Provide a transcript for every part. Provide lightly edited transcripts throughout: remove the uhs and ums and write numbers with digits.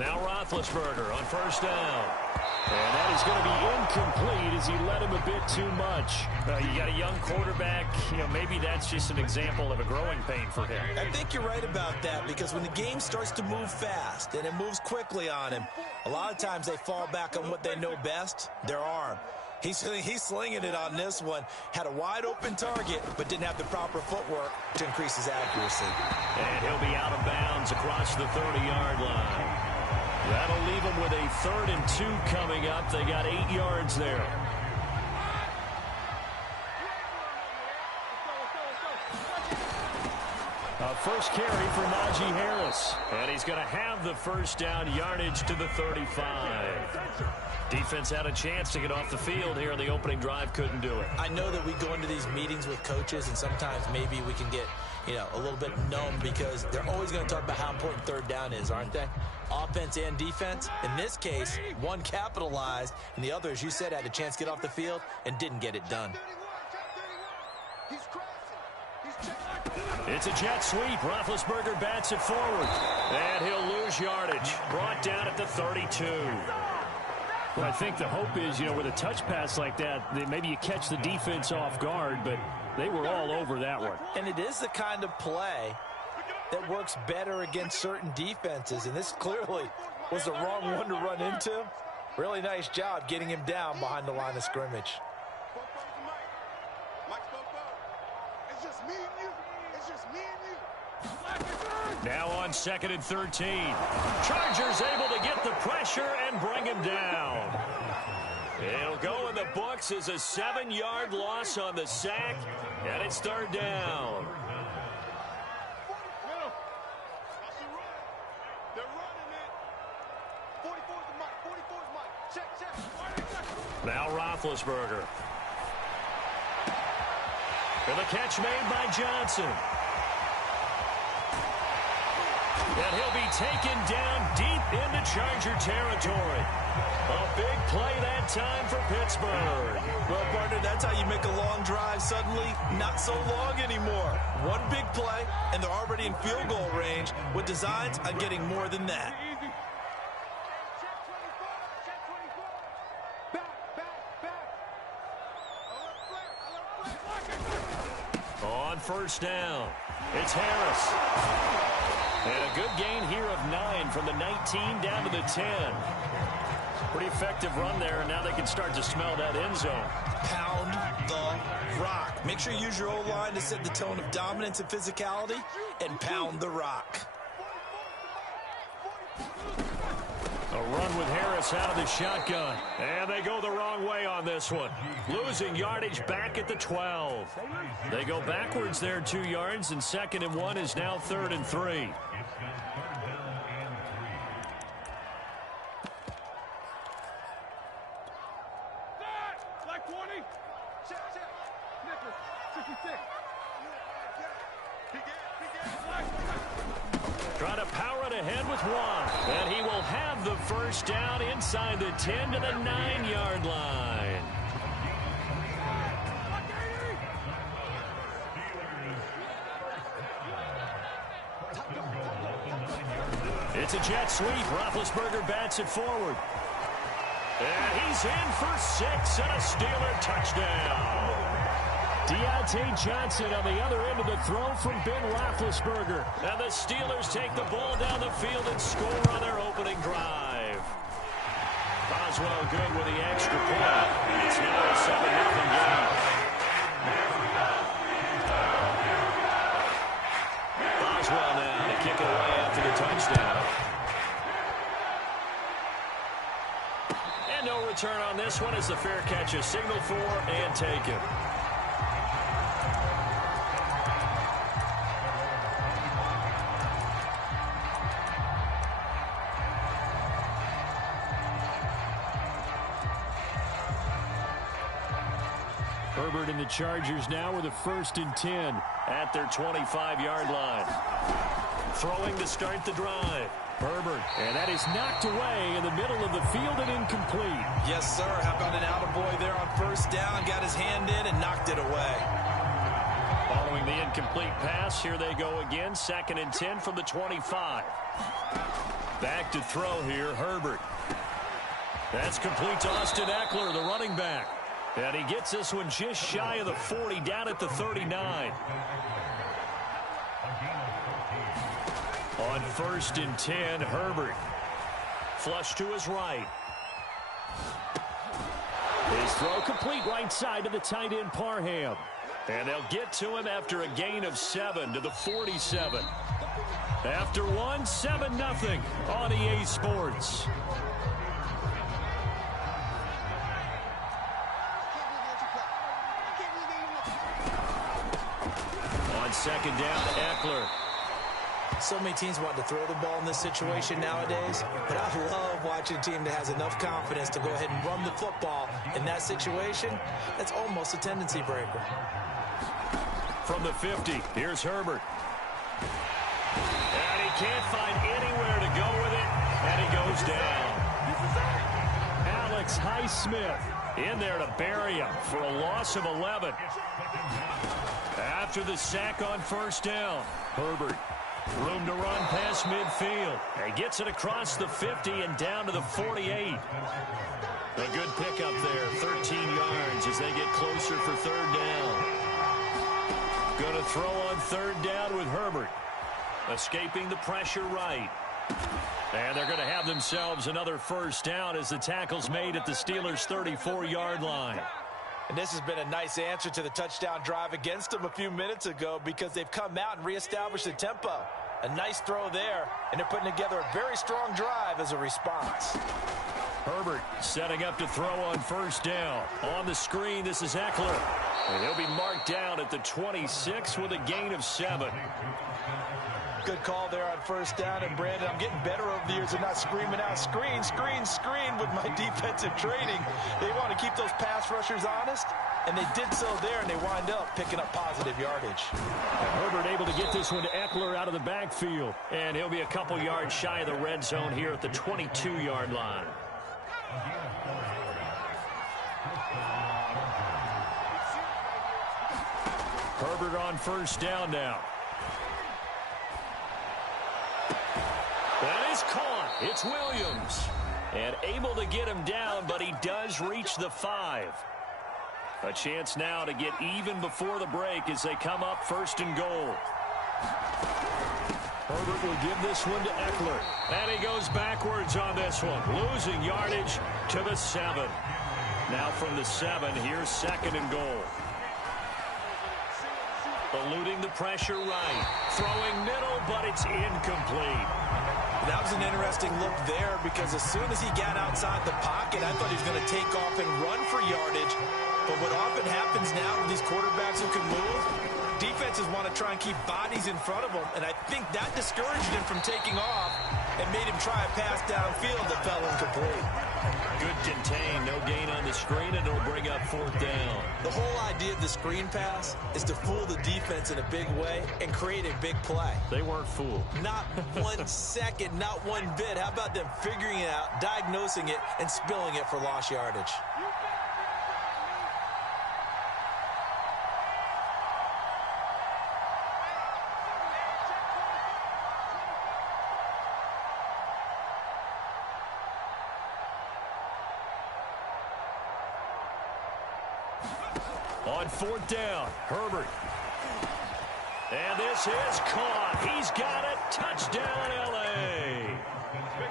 Now Roethlisberger on first down. And that is going to be incomplete as he led him a bit too much. You got a young quarterback. Maybe that's just an example of a growing pain for him. I think you're right about that, because when the game starts to move fast and it moves quickly on him, a lot of times they fall back on what they know best, their arm. He's slinging it on this one. Had a wide open target, but didn't have the proper footwork to increase his accuracy. And he'll be out of bounds across the 30-yard line. That'll leave them with a 3rd and 2 coming up. They got 8 yards there. First carry for Najee Harris. And he's going to have the first down, yardage to the 35. Defense had a chance to get off the field here in the opening drive, couldn't do it. I know that we go into these meetings with coaches, and sometimes maybe we can get, a little bit numb, because they're always going to talk about how important 3rd down is, aren't they? Offense and defense. In this case, one capitalized, and the other, as you said, had a chance to get off the field and didn't get it done. It's a jet sweep. Roethlisberger bats it forward. And he'll lose yardage. Brought down at the 32. Well, I think the hope is, with a touch pass like that maybe you catch the defense off guard, but they were all over that one. And it is the kind of play that works better against certain defenses, and this clearly was the wrong one to run into. Really nice job getting him down behind the line of scrimmage. Now on 2nd and 13. Chargers able to get the pressure and bring him down. It'll go in the books as a 7-yard loss on the sack, and it's 3rd down. Now Roethlisberger. And the catch made by Johnson. And he'll be taken down deep into Charger territory. A big play that time for Pittsburgh. Well, partner, that's how you make a long drive suddenly not so long anymore. One big play, and they're already in field goal range with designs on getting more than that. On first down, it's Harris. And a good gain here of 9 from the 19 down to the 10. Pretty effective run there, and now they can start to smell that end zone. Pound the rock. Make sure you use your O-line to set the tone of dominance and physicality, and pound the rock. A run with Harris out of the shotgun. And they go the wrong way on this one. Losing yardage back at the 12. They go backwards there 2 yards, and 2nd and 1 is now 3rd and 3. Trying to power it ahead with 1. And he will have the first down inside the 10 to the 9-yard line. It's a jet sweep. Roethlisberger bats it forward. And he's in for 6 and a Steeler touchdown. Deontay Johnson on the other end of the throw from Ben Roethlisberger. And the Steelers take the ball down the field and score on their opening drive. Boswell good with the extra point. It's now a 7-0 game. Boswell now to kick it away after the touchdown. And no return on this one as the fair catch is signaled for and taken. Herbert and the Chargers now with a 1st and 10 at their 25-yard line. Throwing to start the drive. Herbert, and that is knocked away in the middle of the field and incomplete. Yes, sir. How about an attaboy there on first down? Got his hand in and knocked it away. Following the incomplete pass, here they go again. 2nd and 10 from the 25. Back to throw here, Herbert. That's complete to Austin Eckler, the running back. And he gets this one just shy of the 40, down at the 39. On 1st and 10, Herbert. Flush to his right. His throw complete right side to the tight end, Parham. And they'll get to him after a gain of 7 to the 47. After 1, 7-0 on EA Sports. On 2nd down, Eckler. So many teams want to throw the ball in this situation nowadays, but I love watching a team that has enough confidence to go ahead and run the football in that situation. That's almost a tendency breaker. From the 50, here's Herbert. And he can't find anywhere to go with it, and he goes down. Alex Highsmith in there to bury him for a loss of 11. After the sack on 1st down, Herbert. Room to run past midfield. He gets it across the 50 and down to the 48. A good pickup there, 13 yards as they get closer for 3rd down. Going to throw on 3rd down with Herbert. Escaping the pressure right. And they're going to have themselves another 1st down as the tackle's made at the Steelers' 34-yard line. And this has been a nice answer to the touchdown drive against them a few minutes ago because they've come out and reestablished the tempo. A nice throw there, and they're putting together a very strong drive as a response. Herbert setting up to throw on 1st down. On the screen, this is Eckler. And he'll be marked down at the 26 with a gain of 7. Good call there on 1st down, and Brandon, I'm getting better over the years of not screaming out, screen, screen, screen with my defensive training. They want to keep those pass rushers honest, and they did so there, and they wind up picking up positive yardage. And Herbert able to get this one to Eckler out of the backfield, and he'll be a couple yards shy of the red zone here at the 22-yard line. Herbert on 1st down now. That is caught. It's Williams. And able to get him down, but he does reach the 5. A chance now to get even before the break as they come up 1st and goal. Herbert will give this one to Eckler. And he goes backwards on this one, losing yardage to the 7. Now from the 7, here's 2nd and goal. Eluding the pressure right. Throwing middle, but it's incomplete. That was an interesting look there because as soon as he got outside the pocket, I thought he was going to take off and run for yardage. But what often happens now with these quarterbacks who can move, defenses want to try and keep bodies in front of them, and I think that discouraged him from taking off and made him try a pass downfield that fell incomplete. Good contain, no gain on the screen, and it'll bring up 4th down. The whole idea of the screen pass is to fool the defense in a big way and create a big play. They weren't fooled. Not 1 second, not one bit. How about them figuring it out, diagnosing it, and spilling it for lost yardage? On 4th down, Herbert. And this is caught. He's got it. Touchdown, L.A.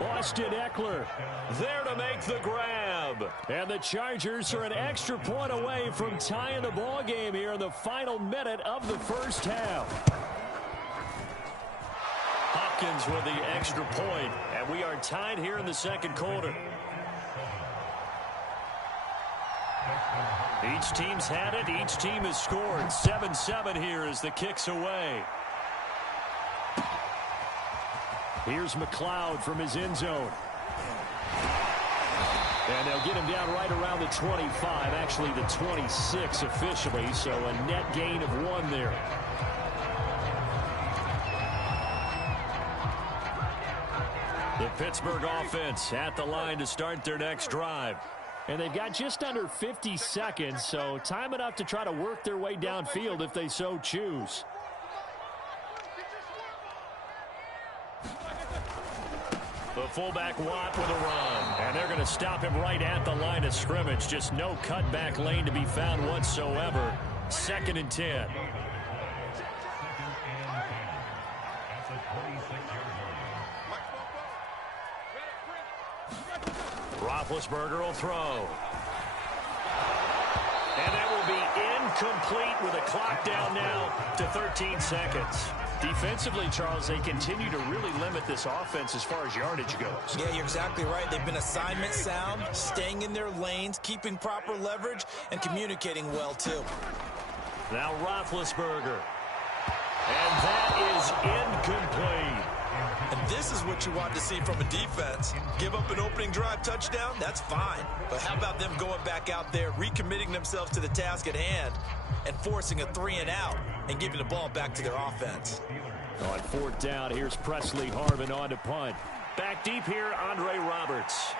Austin Eckler there to make the grab. And the Chargers are an extra point away from tying the ball game here in the final minute of the 1st half. Hopkins with the extra point, and we are tied here in the 2nd quarter. Each team's had it. Each team has scored. 7-7 here as the kick's away. Here's McLeod from his end zone. And they'll get him down right around the 25, actually the 26 officially, so a net gain of 1 there. The Pittsburgh offense at the line to start their next drive. And they've got just under 50 seconds, so time enough to try to work their way downfield if they so choose. The fullback Watt with a run. And they're going to stop him right at the line of scrimmage. Just no cutback lane to be found whatsoever. 2nd and 10. Roethlisberger will throw. And that will be incomplete with a clock down now to 13 seconds. Defensively, Charles, they continue to really limit this offense as far as yardage goes. Yeah, you're exactly right. They've been assignment sound, staying in their lanes, keeping proper leverage, and communicating well, too. Now Roethlisberger. And that is incomplete. And this is what you want to see from a defense. Give up an opening drive touchdown, that's fine. But how about them going back out there, recommitting themselves to the task at hand, and forcing a 3-and-out and giving the ball back to their offense. On 4th down, here's Presley Harvin on to punt. Back deep here, Andre Roberts.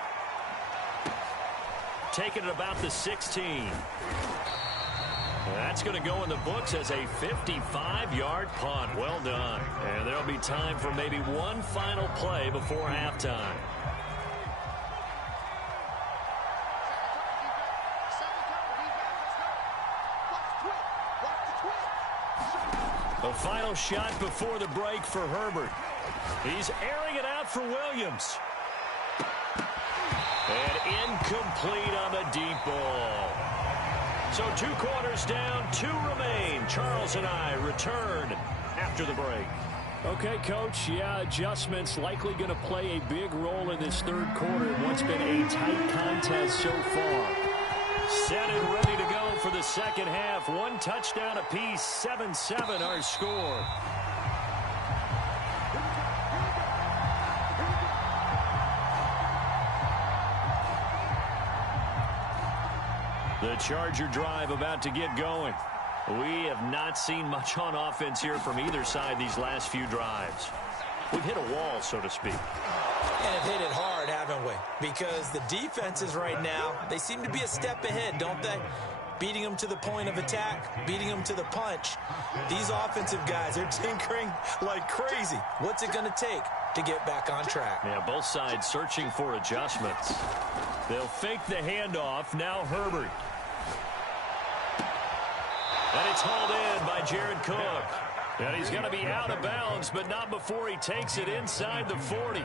Taking it about the 16. That's going to go in the books as a 55-yard punt. Well done. And there'll be time for maybe one final play before halftime. The final shot before the break for Herbert. He's airing it out for Williams. And incomplete on the deep ball. So 2 quarters down, 2 remain. Charles and I return after the break. Okay, Coach, yeah, adjustments likely going to play a big role in this 3rd quarter in what's been a tight contest so far. Set and ready to go for the 2nd half. 1 touchdown apiece, 7-7 our score. The Charger drive about to get going. We have not seen much on offense here from either side these last few drives. We've hit a wall, so to speak. And have hit it hard, haven't we? Because the defenses right now, they seem to be a step ahead, don't they? Beating them to the point of attack, beating them to the punch. These offensive guys are tinkering like crazy. What's it going to take to get back on track? Yeah, both sides searching for adjustments. They'll fake the handoff. Now Herbert. And it's hauled in by Jared Cook. And he's going to be out of bounds, but not before he takes it inside the 40.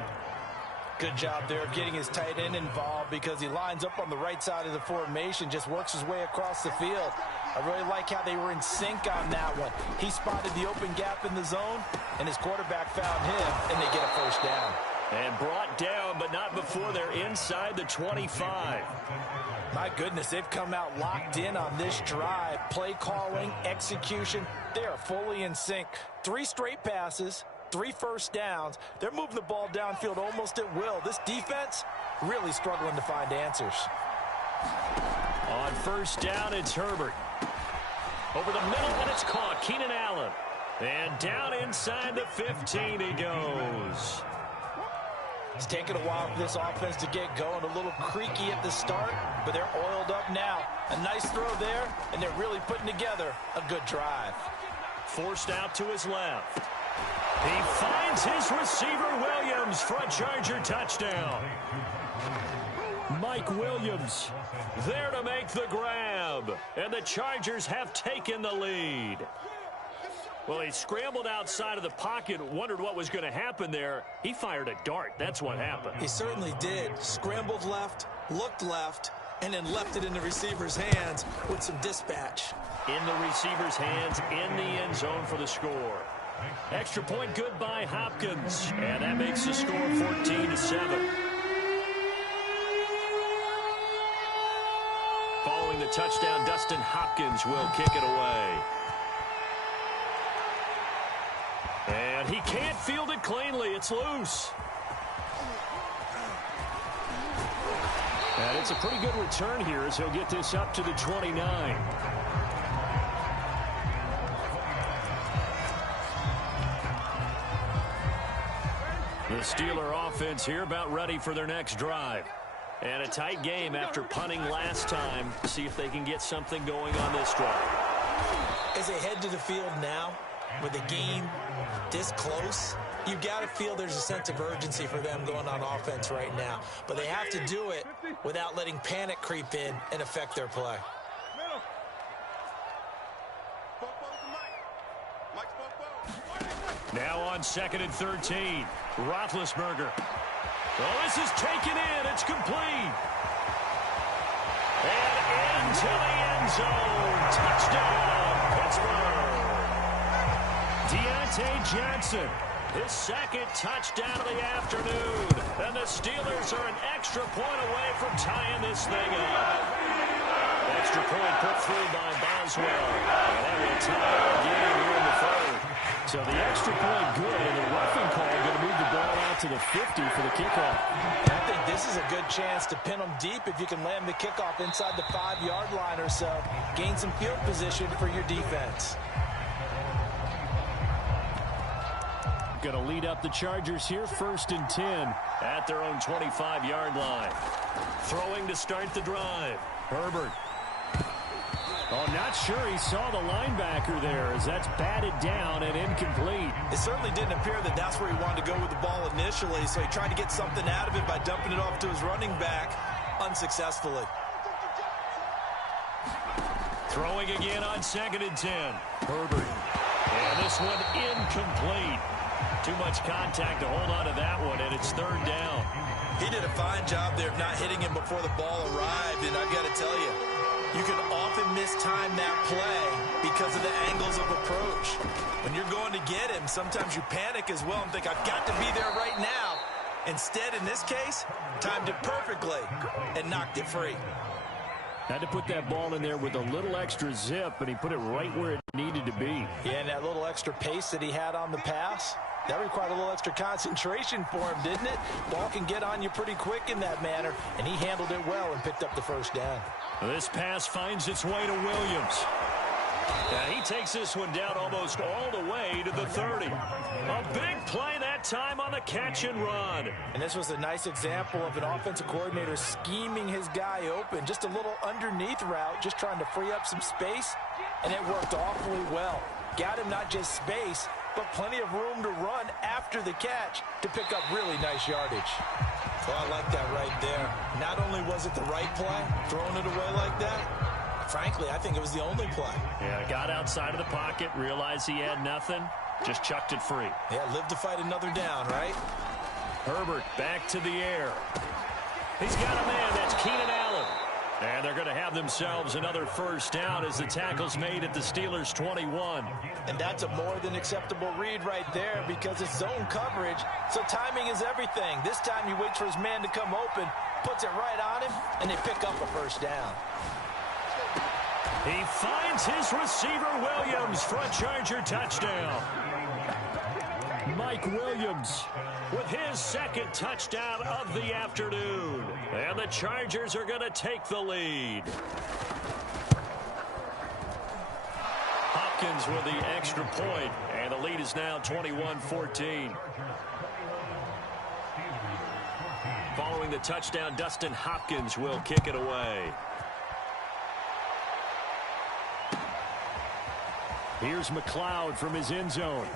Good job there getting his tight end involved because he lines up on the right side of the formation, just works his way across the field. I really like how they were in sync on that one. He spotted the open gap in the zone, and his quarterback found him, and they get a 1st down. And brought down, but not before they're inside the 25. My goodness, they've come out locked in on this drive. Play calling, execution, they are fully in sync. 3 straight passes, 3 first downs. They're moving the ball downfield almost at will. This defense really struggling to find answers. On 1st down, it's Herbert. Over the middle, and it's caught. Keenan Allen. And down inside the 15 he goes. It's taken a while for this offense to get going. A little creaky at the start, but they're oiled up now. A nice throw there, and they're really putting together a good drive. Forced out to his left. He finds his receiver, Williams, for a Charger touchdown. Mike Williams there to make the grab. And the Chargers have taken the lead. Well, he scrambled outside of the pocket, wondered what was going to happen there. He fired a dart. That's what happened. He certainly did. Scrambled left, looked left, and then left it in the receiver's hands with some dispatch. In the receiver's hands, in the end zone for the score. Extra point good by Hopkins. And that makes the score 14-7. Following the touchdown, Dustin Hopkins will kick it away. And he can't field it cleanly. It's loose. And it's a pretty good return here as he'll get this up to the 29. The Steeler offense here about ready for their next drive. And a tight game after punting last time. See if they can get something going on this drive. As they head to the field now, with a game this close, you got to feel there's a sense of urgency for them going on offense right now. But they have to do it without letting panic creep in and affect their play. Now on 2nd and 13, Roethlisberger. Oh, this is taken in. It's complete. And into the end zone. Touchdown, Pittsburgh. Deontay Johnson, his 2nd touchdown of the afternoon. And the Steelers are an extra point away from tying this thing up. Extra point put through by Boswell. And that will tie our game here in the 3rd. So the extra point good, and the roughing call going to move the ball out to the 50 for the kickoff. I think this is a good chance to pin them deep if you can land the kickoff inside the 5-yard line or so. Gain some field position for your defense. Going to lead up the Chargers here, 1st and 10. At their own 25-yard line. Throwing to start the drive. Herbert. Oh, not sure he saw the linebacker there as that's batted down and incomplete. It certainly didn't appear that that's where he wanted to go with the ball initially, so he tried to get something out of it by dumping it off to his running back unsuccessfully. Throwing again on 2nd and 10. Herbert. And this one incomplete. Too much contact to hold on to that one, and it's 3rd down. He did a fine job there of not hitting him before the ball arrived, and I've got to tell you, you can often mistime that play because of the angles of approach. When you're going to get him, sometimes you panic as well and think, I've got to be there right now. Instead, in this case, timed it perfectly and knocked it free. Had to put that ball in there with a little extra zip, and he put it right where it needed to be. Yeah, and that little extra pace that he had on the pass, that required a little extra concentration for him, didn't it? Ball can get on you pretty quick in that manner, and he handled it well and picked up the 1st down. This pass finds its way to Williams. And he takes this one down almost all the way to the 30. A big play that time on the catch and run. And this was a nice example of an offensive coordinator scheming his guy open. Just a little underneath route, just trying to free up some space, and it worked awfully well. Got him not just space, but plenty of room to run after the catch to pick up really nice yardage. Well, I like that right there. Not only was it the right play, throwing it away like that, frankly, I think it was the only play. Yeah, got outside of the pocket, realized he had nothing, just chucked it free. Yeah, live to fight another down, right? Herbert back to the air. He's got a man, that's Keenan Allen. And they're going to have themselves another 1st down as the tackle's made at the Steelers' 21. And that's a more than acceptable read right there because it's zone coverage, so timing is everything. This time he waits for his man to come open, puts it right on him, and they pick up a 1st down. He finds his receiver, Williams, for a Charger touchdown. Mike Williams with his 2nd touchdown of the afternoon. And the Chargers are going to take the lead. Hopkins with the extra point, and the lead is now 21-14. Following the touchdown, Dustin Hopkins will kick it away. Here's McLeod from his end zone.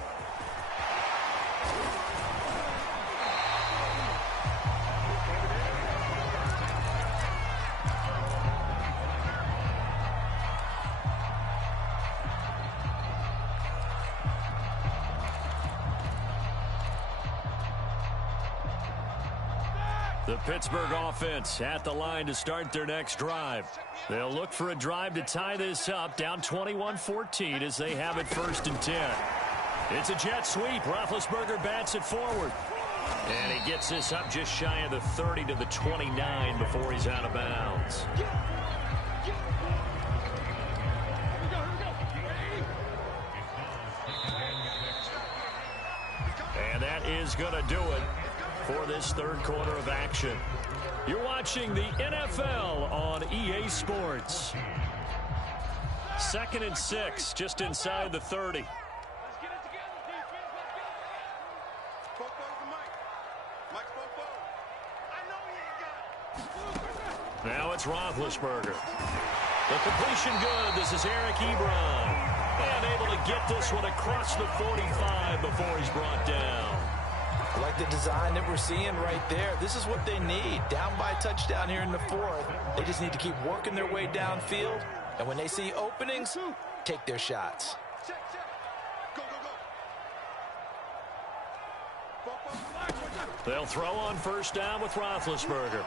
The Pittsburgh offense at the line to start their next drive. They'll look for a drive to tie this up, down 21-14 as they have it 1st and 10. It's a jet sweep. Roethlisberger bats it forward. And he gets this up just shy of the 30 to the 29 before he's out of bounds. And that is going to do it for this 3rd quarter of action. You're watching the NFL on EA Sports. 2nd and 6, just inside the 30. Now it's Roethlisberger. The completion good. This is Eric Ebron. And able to get this one across the 45 before he's brought down. I like the design that we're seeing right there. This is what they need. Down by a touchdown here in the fourth. They just need to keep working their way downfield. And when they see openings, take their shots. They'll throw on first down with Roethlisberger.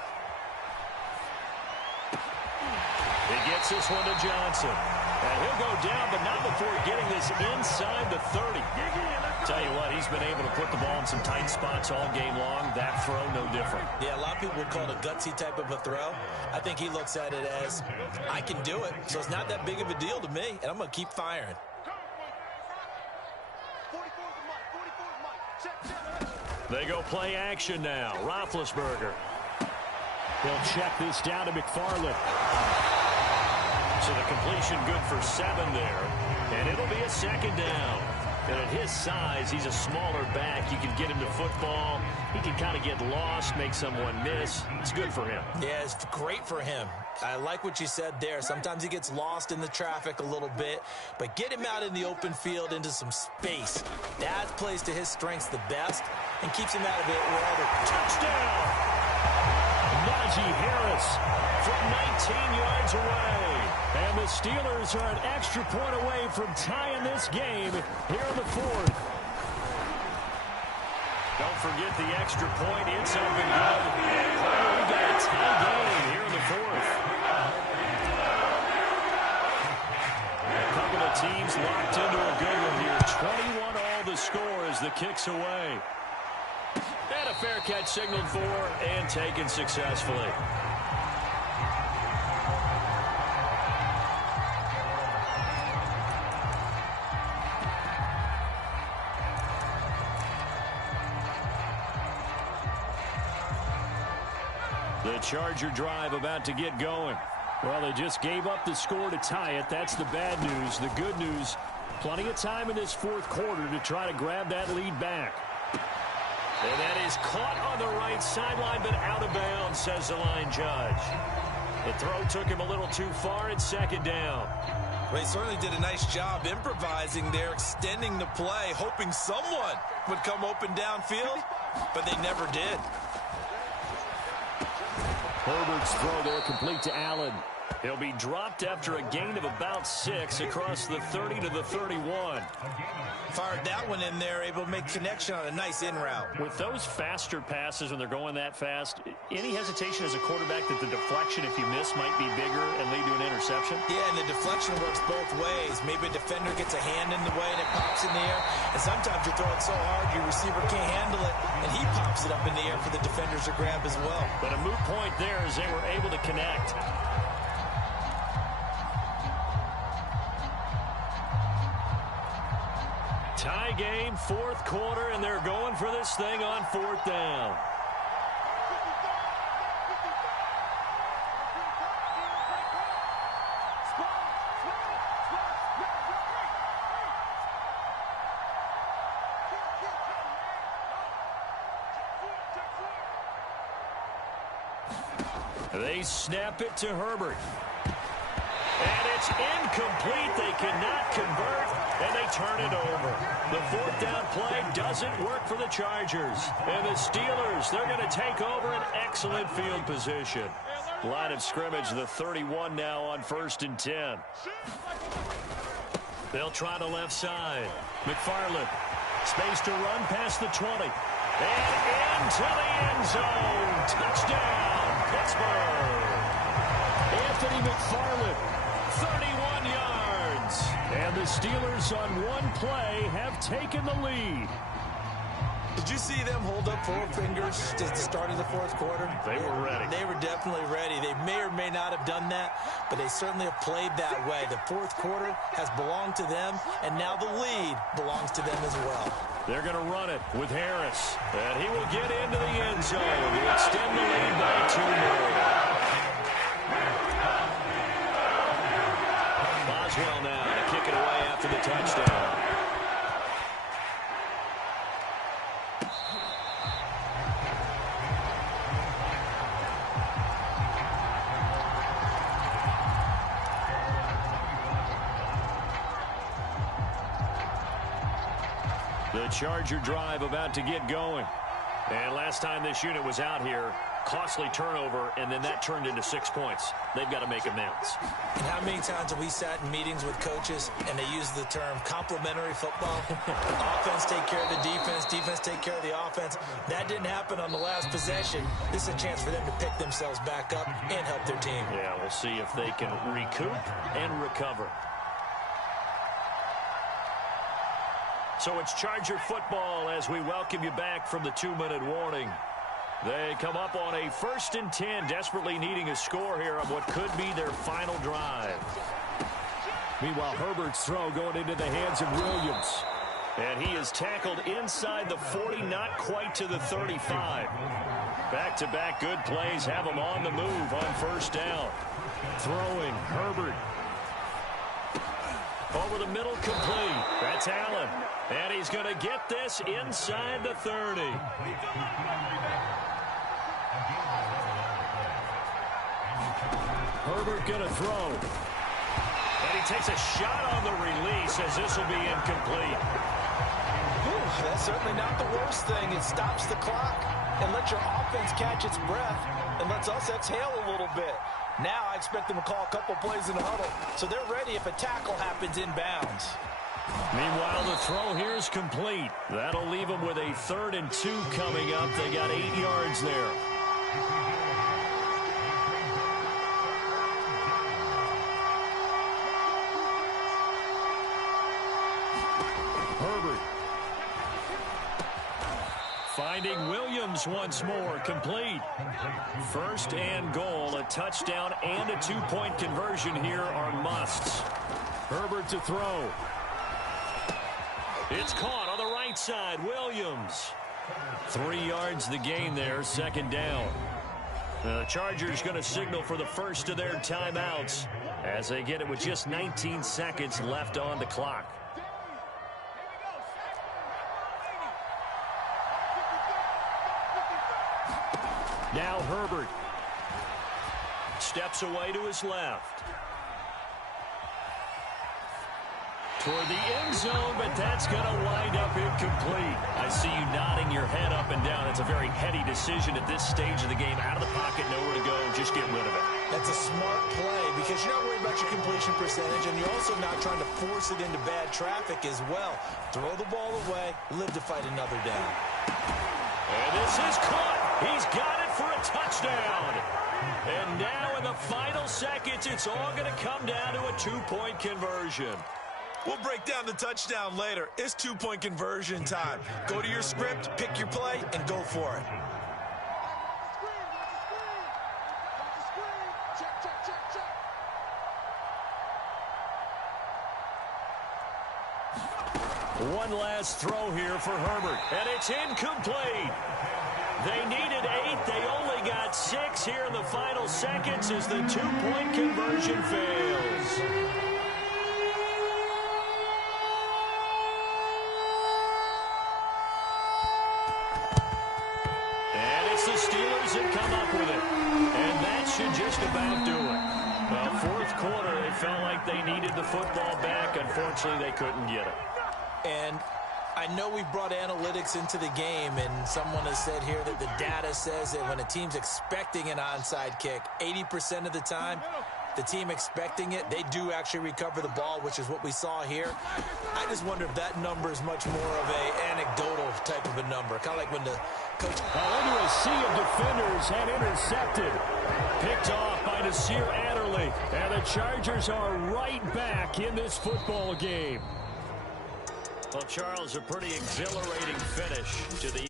He gets this one to Johnson. And he'll go down, but not before getting this inside the 30. Tell you what, he's been able to put the ball in some tight spots all game long. That throw, no different. Yeah, a lot of people would call it a gutsy type of a throw. I think he looks at it as, I can do it, so it's not that big of a deal to me, and I'm going to keep firing. They go play action now. Roethlisberger. They'll check this down to McFarland. So the completion good for 7 there. And it'll be a second down. And at his size, he's a smaller back. You can get him to football. He can kind of get lost, make someone miss. It's good for him. Yeah, it's great for him. I like what you said there. Sometimes he gets lost in the traffic a little bit, but get him out in the open field into some space. That plays to his strengths the best and keeps him out of it where other... Touchdown! Najee Harris from 19 yards away. And the Steelers are an extra point away from tying this game here in the fourth. Don't forget the extra point. It's up and good. We got a tie game here in the fourth. A couple of teams locked into a good one here. 21 all the score as the kick's away. And a fair catch signaled for and taken successfully. The Charger drive about to get going. Well, they just gave up the score to tie it. That's the bad news. The good news, plenty of time in this fourth quarter to try to grab that lead back. And that is caught on the right sideline, but out of bounds, says the line judge. The throw took him a little too far. It's second down. Well, he certainly did a nice job improvising there, extending the play, hoping someone would come open downfield, but they never did. Herbert's throw there complete to Allen. He'll be dropped after a gain of about 6 across the 30 to the 31. Fired that one in there, able to make connection on a nice in route. With those faster passes when they're going that fast, any hesitation as a quarterback that the deflection, if you miss, might be bigger and lead to an interception? Yeah, and the deflection works both ways. Maybe a defender gets a hand in the way and it pops in the air. And sometimes you throw it so hard your receiver can't handle it, and he pops it up in the air for the defenders to grab as well. But a moot point there as they were able to connect. Tie game, fourth quarter, and they're going for this thing on fourth down. They snap it to Herbert. And it's incomplete. They cannot convert, and they turn it over. The fourth down play doesn't work for the Chargers. And the Steelers, they're going to take over an excellent field position. Line of scrimmage, the 31 now on 1st and 10. They'll try the left side. McFarland, space to run past the 20. And into the end zone. Touchdown, Pittsburgh. Anthony McFarland, 31 yards. And the Steelers on one play have taken the lead. Did you see them hold up 4 fingers at the start of the fourth quarter? They were ready. They were definitely ready. They may or may not have done that, but they certainly have played that way. The fourth quarter has belonged to them, and now the lead belongs to them as well. They're going to run it with Harris. And he will get into the end zone to extend the lead by 2 more. Boswell now to kick it away after the touchdown. The Charger drive about to get going. And last time this unit was out here, costly turnover, and then that turned into 6 points. They've got to make amends. And how many times have we sat in meetings with coaches and they use the term complementary football? Offense take care of the defense, defense take care of the offense. That didn't happen on the last possession. This is a chance for them to pick themselves back up and help their team. Yeah, we'll see if they can recoup and recover. So it's Charger football as we welcome you back from the 2-minute warning. They come up on a 1st and 10, desperately needing a score here on what could be their final drive. Meanwhile, Herbert's throw going into the hands of Williams. And he is tackled inside the 40, not quite to the 35. Back-to-back good plays have him on the move on 1st down. Throwing, Herbert. Over the middle, complete. That's Allen. And he's going to get this inside the 30. Herbert going to throw. And he takes a shot on the release as this will be incomplete. Whew, that's certainly not the worst thing. It stops the clock and lets your offense catch its breath and lets us exhale a little bit. Now I expect them to call a couple plays in the huddle, so they're ready if a tackle happens inbounds. Meanwhile, the throw here is complete. That'll leave them with a 3rd and 2 coming up. They got 8 yards there. Herbert. Finding Williams once more, complete. 1st and goal, a touchdown and a 2-point conversion here are musts. Herbert to throw. It's caught on the right side, Williams. 3 yards the gain there, 2nd down. The Chargers going to signal for the first of their timeouts as they get it with just 19 seconds left on the clock. Now Herbert. Steps away to his left. Toward the end zone, but that's going to wind up incomplete. I see you nodding your head up and down. It's a very heady decision at this stage of the game. Out of the pocket, nowhere to go. Just get rid of it. That's a smart play because you're not worried about your completion percentage, and you're also not trying to force it into bad traffic as well. Throw the ball away, live to fight another down. And this is caught. He's got it for a touchdown. And now in the final seconds, it's all going to come down to a 2-point conversion. We'll break down the touchdown later. It's 2-point conversion time. Go to your script, pick your play, and go for it. One last throw here for Herbert, and it's incomplete. They needed 8. They only got 6 here in the final seconds as the 2-point conversion fails. And it's the Steelers that come up with it. And that should just about do it. Well, 4th quarter, they felt like they needed the football back. Unfortunately, they couldn't get it. And I know we brought analytics into the game, and someone has said here that the data says that when a team's expecting an onside kick, 80% of the time, the team expecting it, they do actually recover the ball, which is what we saw here. I just wonder if that number is much more of a anecdotal type of a number, kind of like when the coach... Into a sea of defenders and intercepted. Picked off by Nasir Adderley. And the Chargers are right back in this football game. Well, Charles, a pretty exhilarating finish to the